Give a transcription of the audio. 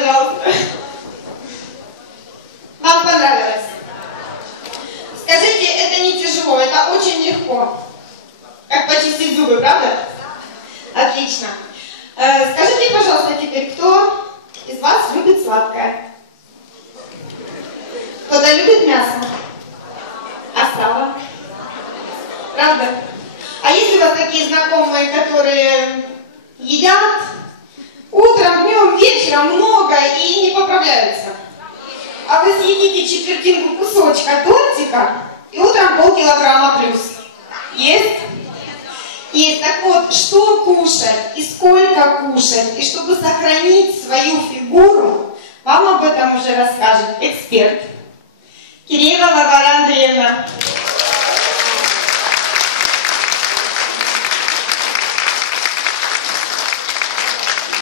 пожалуйста. Вам понравилось? Скажите, это не тяжело, это очень легко. Как почистить зубы, правда? Отлично. Скажите, пожалуйста, теперь, кто из вас любит сладкое? Кто-то любит мясо? А сало? Правда? А есть ли у вас такие знакомые, которые едят утром, днем, вечером много и не поправляются? А вы съедите четвертинку кусочка тортика и утром полкилограмма плюс. Есть? Есть. Так вот, что кушать и сколько кушать, и чтобы сохранить свою фигуру, вам об этом уже расскажет эксперт Киреева Варвара Андреевна.